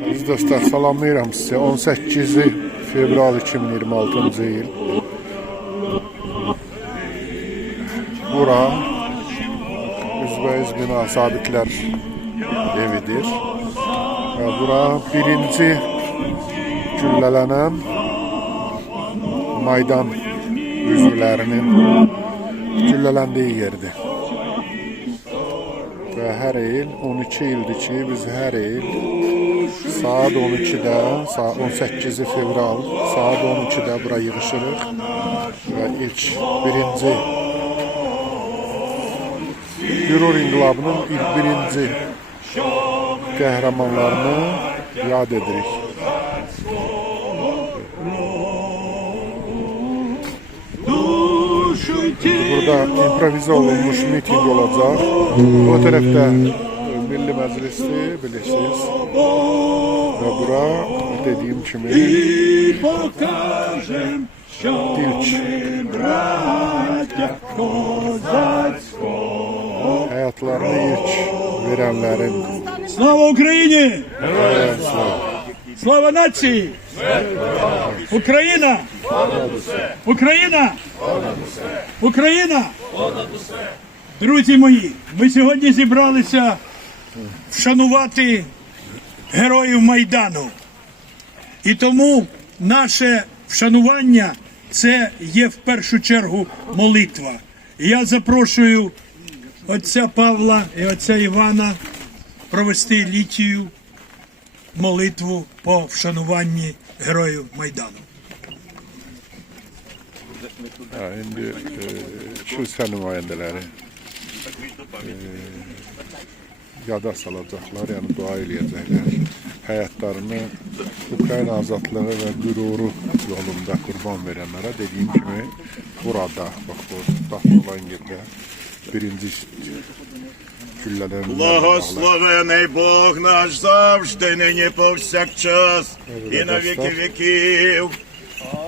Aziz dostlar, salamlayıram size. 18 fevral 2026-cı il. Bura üzbəüz bina sabitlər evidir. Bura birinci güllələnən Maydan üzvlərinin güllələndiyi yerdir. Və hər il 12 ildir ki, biz hər il saat 12'də, 18 fevral saat 12'də bura yığışırıq və ilk birinci Gürur İnqilabının ilk birinci qəhrəmanlarını yad edirik. Burada improvize olunmuş miting olacaq. O tərəfdə Milli Məclisdir, bilirsiniz. Və bura dediyim kimi ilk həyatlarını ilk verənlərin. Слава Україні! Слава! Слава нації! Україна! Україна! Україна! Друзі мої, ми сьогодні зібралися вшанувати героїв Майдану. І тому наше вшанування – це є в першу чергу молитва. І я запрошую отця Павла і отця Івана провести літію, молитву по вшануванні героїв Майдану. İndi kilsə nümayəndələri yada salacaqlar, yəni dua eləyəcəklər. Həyatlarını Ukrayna azadlığı və qüruru yolunda qurban verənlərə dediyim kimi burada, bax bu daxil olan yerdə birinci güllələnmə. Благословений Бог наш завжди, нині повсякчас і на віки віків.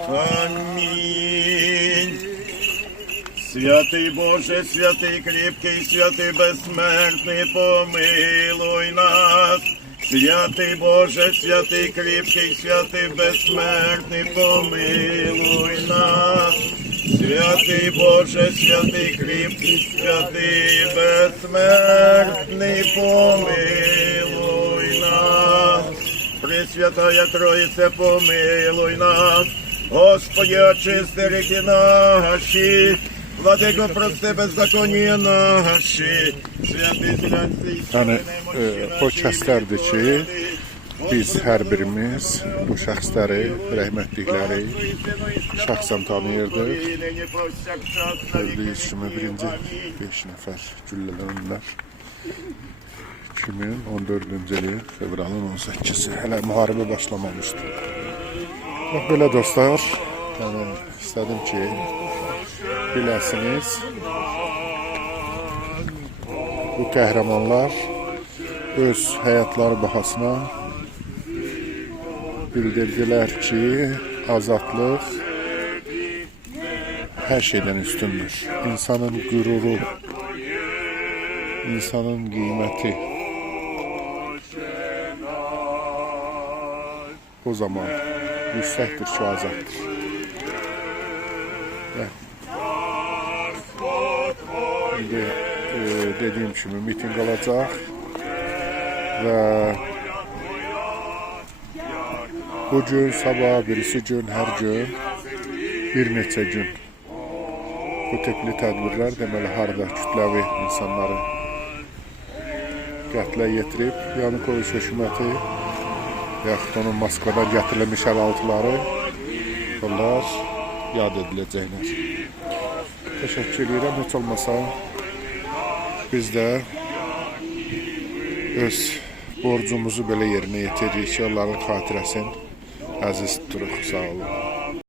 Амінь. Святий Боже, святий кріпкий, святий безсмертний, помилуй нас. Святий Боже, святий кріпкий, святий безсмертний, помилуй нас. Святий Боже, святий кріпкий, святий безсмертний, помилуй нас. Пресвятая Троїце, помилуй нас. Господи, очисти ріки наші, Владико, прости беззаконія наші, святий зілянський. Yəni, o kəslərdir ki, biz hər birimiz bu şəxsləri, rəhmətlikləri şəxsən tanıyırdıq. Gördüyünüz kimi birinci 5 nəfər güllələnlər. 2014-cü ilin fevralın 18-i. Hələ müharibə başlamamışdı. Bax, belə dostlar, yəni, istədim ki, biləsiniz, bu qəhrəmanlar öz həyatları bahasına bildirdilər ki, azadlıq hər şeydən üstündür. İnsanın qüruru, insanın qiyməti o zaman yüksəkdir ki, azaddır. İndi dediyim kimi miting olacaq və bugün, sabah, birisi gün, hər gün, bir neçə gün bu tipli tədbirlər deməli harada kütləvi insanları qətlə yetirib, Yanukoviç hökuməti yaxud onun Moskvadan gətirilmiş əlaltıları bunlar yad ediləcəklər. Təşəkkür edirəm, heç olmasa biz də öz borcumuzu belə yerinə yetiririk ki, onların xatirəsini əziz tuturuq. Sağ olun.